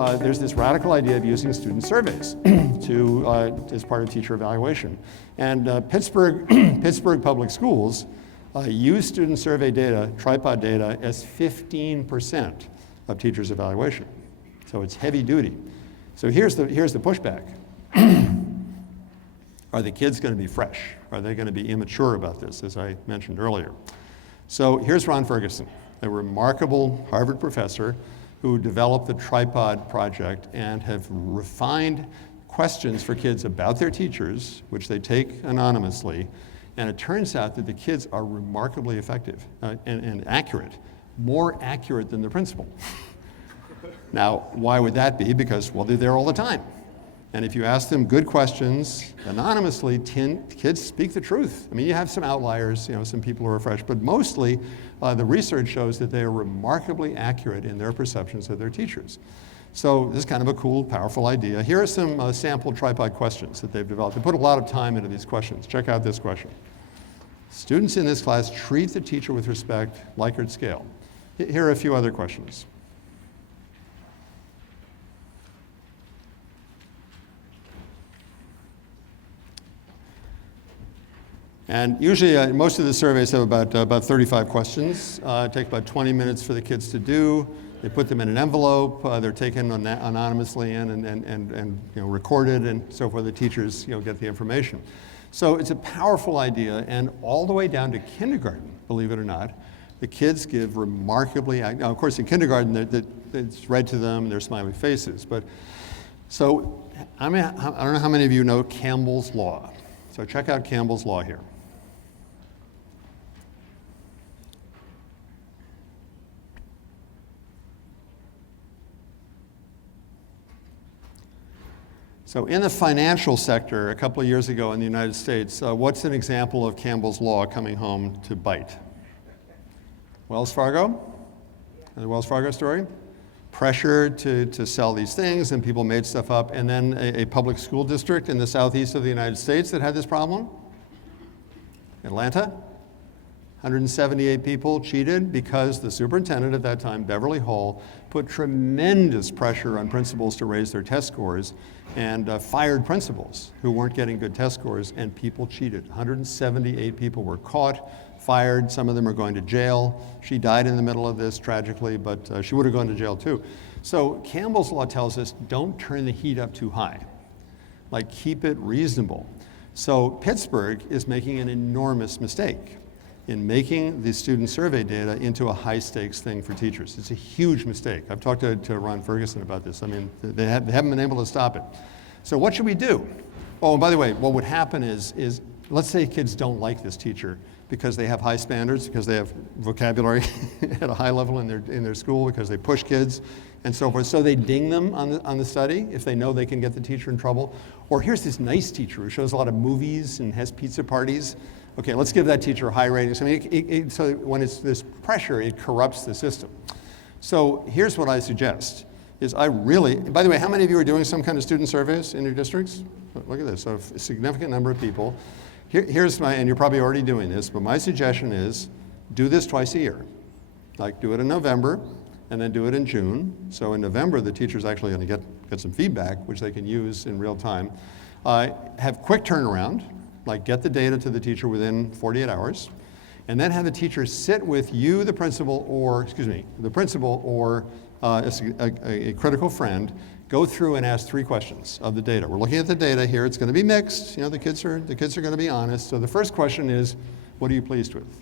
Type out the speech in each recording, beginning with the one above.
there's this radical idea of using student surveys as part of teacher evaluation. And Pittsburgh Public Schools use student survey data, tripod data, as 15% of teachers' evaluation. So it's heavy duty. So here's the pushback. Are the kids going to be fresh? Are they going to be immature about this, as I mentioned earlier? So here's Ron Ferguson, a remarkable Harvard professor who developed the tripod project and have refined questions for kids about their teachers, which they take anonymously. And it turns out that the kids are remarkably effective and accurate, more accurate than the principal. Now, why would that be? Because, well, they're there all the time. And if you ask them good questions anonymously, kids speak the truth. I mean, you have some outliers, some people who are fresh, but mostly the research shows that they are remarkably accurate in their perceptions of their teachers. So this is kind of a cool, powerful idea. Here are some sample tripod questions that they've developed. They put a lot of time into these questions. Check out this question. Students in this class treat the teacher with respect, Likert scale. Here are a few other questions. And usually, most of the surveys have about 35 questions. Take about 20 minutes for the kids to do. They put them in an envelope. They're taken anonymously in and recorded, and so forth. The teachers get the information. So it's a powerful idea, and all the way down to kindergarten, believe it or not, the kids give remarkably. Now, of course, in kindergarten, it's read to them, and they're smiley faces. But so I don't know how many of you know Campbell's Law. So check out Campbell's Law here. So in the financial sector, a couple of years ago in the United States, what's an example of Campbell's Law coming home to bite? Wells Fargo? The Wells Fargo story? Pressure to sell these things, and people made stuff up. And then a public school district in the southeast of the United States that had this problem? Atlanta? 178 people cheated because the superintendent at that time, Beverly Hall, put tremendous pressure on principals to raise their test scores and fired principals who weren't getting good test scores, and people cheated. 178 people were caught, fired. Some of them are going to jail. She died in the middle of this, tragically, but she would have gone to jail too. So Campbell's Law tells us don't turn the heat up too high. Like, keep it reasonable. So Pittsburgh is making an enormous mistake in making the student survey data into a high-stakes thing for teachers. It's a huge mistake. I've talked to Ron Ferguson about this. I mean, they haven't been able to stop it. So what should we do? Oh, and by the way, what would happen is let's say kids don't like this teacher because they have high standards, because they have vocabulary at a high level in their school, because they push kids and so forth. So they ding them on the study if they know they can get the teacher in trouble. Or here's this nice teacher who shows a lot of movies and has pizza parties. Okay, let's give that teacher high ratings. I mean, so when it's this pressure, it corrupts the system. So here's what I suggest, is by the way, how many of you are doing some kind of student surveys in your districts? Look at this, so a significant number of people. And you're probably already doing this, but my suggestion is do this twice a year. Like, do it in November, and then do it in June. So in November, the teacher's actually going to get some feedback, which they can use in real time. Have quick turnaround. Like, get the data to the teacher within 48 hours, and then have the teacher sit with you, the principal, or a critical friend, go through and ask 3 questions of the data. We're looking at the data here. It's going to be mixed. The kids are going to be honest. So the first question is, what are you pleased with?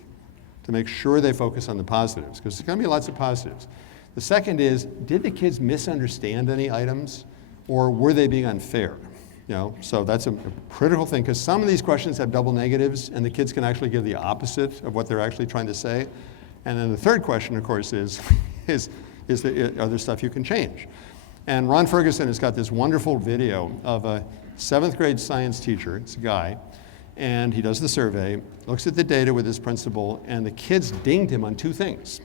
To make sure they focus on the positives, because there's going to be lots of positives. The second is, did the kids misunderstand any items, or were they being unfair? So that's a critical thing, because some of these questions have double negatives, and the kids can actually give the opposite of what they're actually trying to say. And then the third question, of course, is are there stuff you can change? And Ron Ferguson has got this wonderful video of a 7th grade science teacher. It's a guy, and he does the survey, looks at the data with his principal, and the kids dinged him on 2 things.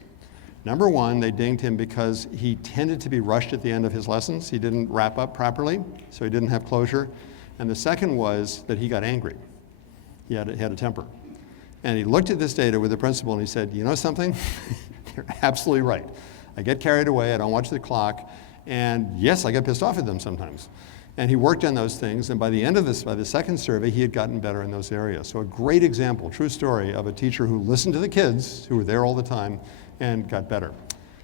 Number 1, they dinged him because he tended to be rushed at the end of his lessons. He didn't wrap up properly, so he didn't have closure. And the second was that he got angry. He had a temper. And he looked at this data with the principal and he said, you know something? You're absolutely right. I get carried away, I don't watch the clock, And yes, I got pissed off at them sometimes. And he worked on those things, and by the end of this, by the second survey, he had gotten better in those areas. So a great example, true story, of a teacher who listened to the kids, who were there all the time, and got better.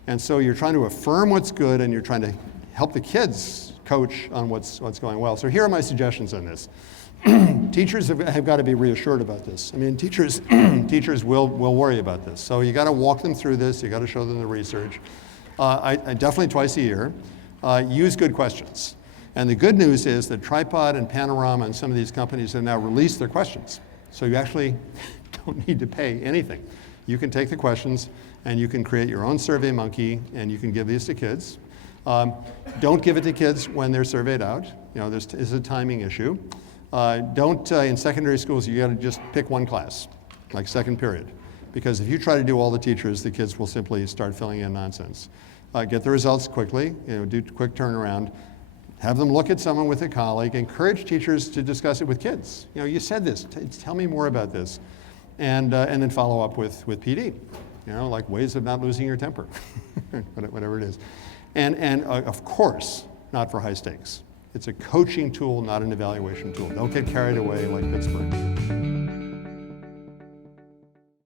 And so you're trying to affirm what's good, and you're trying to help the kids coach on what's going well. So here are my suggestions on this. Teachers have got to be reassured about this. I mean, teachers will worry about this. So you got to walk them through this. You got to show them the research. I definitely twice a year. Use good questions. And the good news is that Tripod and Panorama and some of these companies have now released their questions. So you actually don't need to pay anything. You can take the questions and you can create your own Survey Monkey and you can give these to kids. Don't give it to kids when they're surveyed out. You know, this is a timing issue. In secondary schools, you got to just pick one class, like second period. Because if you try to do all the teachers, the kids will simply start filling in nonsense. Get the results quickly, do quick turnaround. Have them look at someone with a colleague. Encourage teachers to discuss it with kids. You know, you said this, tell me more about this. And then follow up with PD. You know, like ways of not losing your temper, whatever it is. And of course, not for high stakes. It's a coaching tool, not an evaluation tool. Don't get carried away like Pittsburgh.